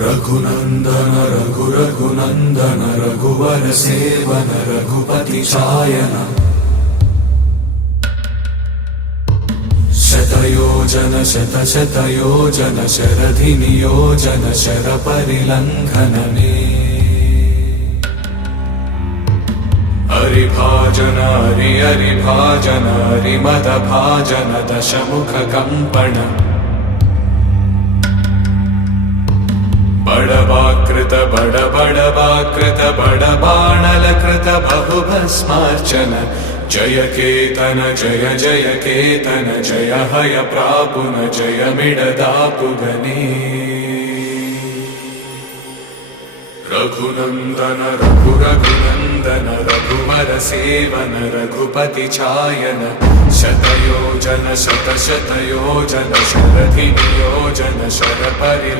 रघुनंदन रघुनंदन रघुवर seven Raghupati चायन शतयोजन शतयोजन शरधि नियोजन sir परिलंघन हरिभाजन हरिभाजन हरिमद भाजन दशमुख कंपन बड़वाकृत बड़वाकृत बड़बाणलकृत बहुभस्मार्चन जय केतन जय जय केतन जय हय प्रापुन जय मिडदापुगने रघुनंदन रघुनंदन रघुवर सेवन रघुपति चायन शतयोजन शतयोजन शरधि नियोजन शर परिलंघन